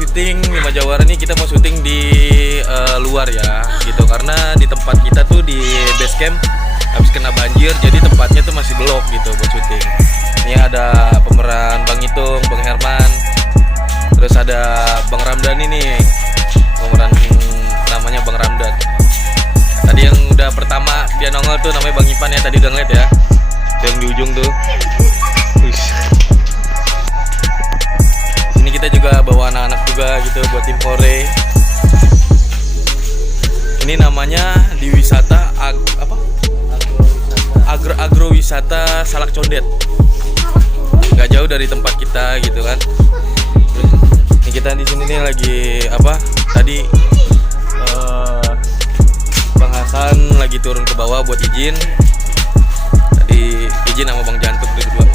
syuting 5 Jawara nih, kita mau syuting di luar ya gitu, karena di tempat kita tuh di base camp habis kena banjir, jadi tempatnya tuh masih belok gitu buat syuting. Ini ada pemeran Bang Itung, Bang Herman, terus ada Bang Ramdan ini, pemeran namanya Bang Ramdan. Tadi yang udah pertama dia nongol tuh namanya Bang Ipan ya, tadi udah ngeliat ya, yang di ujung tuh. Sini kita juga bawa anak-anak juga gitu buat tim Kore. Ini namanya di wisata agrowisata Salak Condet. Gak jauh dari tempat kita gitu kan. Ini kita di sini nih lagi tadi Bang Hasan lagi turun ke bawah buat izin. Tadi izin sama Bang Jantuk berdua.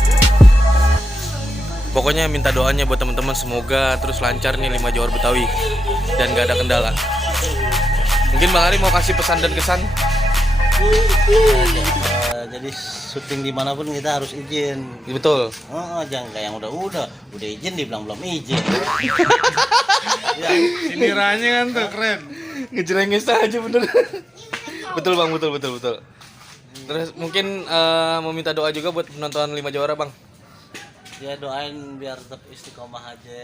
Pokoknya minta doanya buat teman-teman, semoga terus lancar nih 5 Jawara Betawi dan gak ada kendala. Mungkin Bang Ari mau kasih pesan dan kesan. Jadi syuting dimanapun kita harus izin. Betul. Jangan kayak yang udah izin dibilang belum izin. Ya, sindirannya kan tuh keren. Ngejerengis aja bener. Betul Bang, betul. Terus mungkin mau minta doa juga buat penonton 5 Jawara Bang. Ya doain biar tetap istiqomah aja.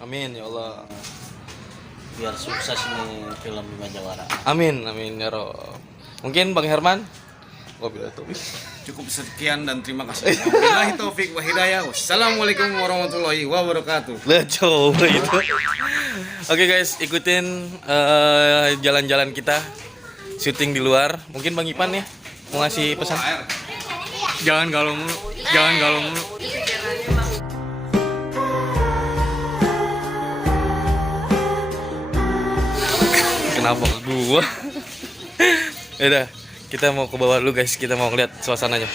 Amin ya Allah. Biar sukses nih film 5 Jawara. Amin ya Rob. Mungkin Bang Herman. Cukup sekian dan terima kasih. Wabillahi taufik wa hidayah. Wassalamualaikum warahmatullahi wabarakatuh. Lah coba itu. Oke guys, ikutin jalan-jalan kita syuting di luar. Mungkin Bang Ipan ya mau ngasih pesan. Jangan galau mulu. Kenapa ke gua? Yaudah, kita mau ke bawah dulu guys, kita mau ngeliat suasananya.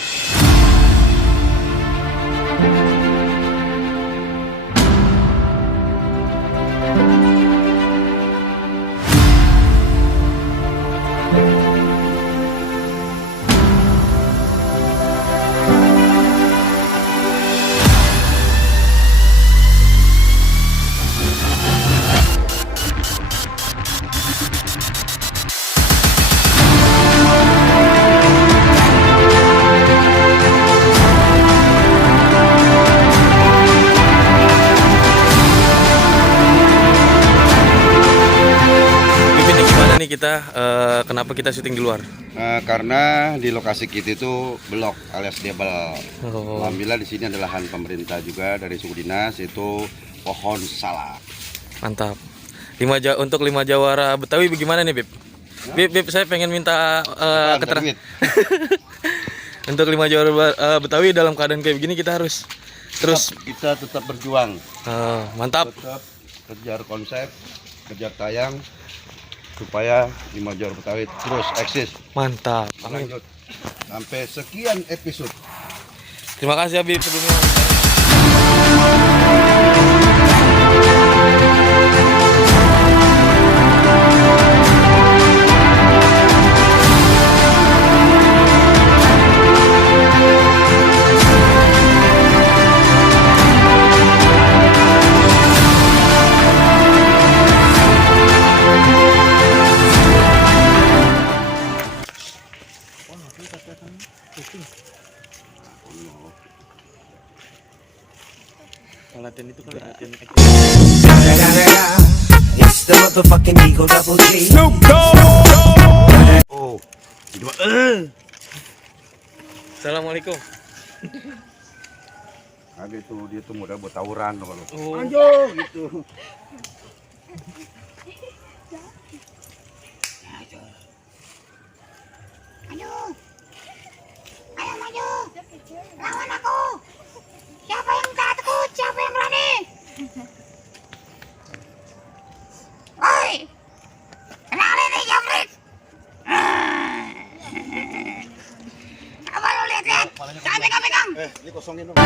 Kita kenapa kita syuting di luar? Karena di lokasi kita itu blok alias debel. Alhamdulillah di sini ada lahan pemerintah juga dari suku dinas, itu pohon salak. Mantap. Untuk 5 Jawara Betawi bagaimana nih, Bib? Bib, saya pengen minta keterangan. Untuk 5 Jawara Betawi dalam keadaan kayak begini kita harus kita tetap berjuang. Mantap. Tetap kejar konsep, kejar tayang supaya 5 Jawara Betawi terus eksis. Mantap. Lanjut sampai sekian episode. Terima kasih Habib sebelumnya. Latihan itu kan latihan acting. It's the motherfucking Eagle Double G. Snoop Dogg. Oh, Assalamualaikum. ada tuh dia tuh mudah buat tawuran kalau. Oh. Anjo gitu. Ayo maju, lawan aku. Siapa yang takut? Siapa yang berani? Oi, kenalin nih Jafrik. Apa lo lihat-lihat? Jangan pegang-pegang. Ini kosongin dong.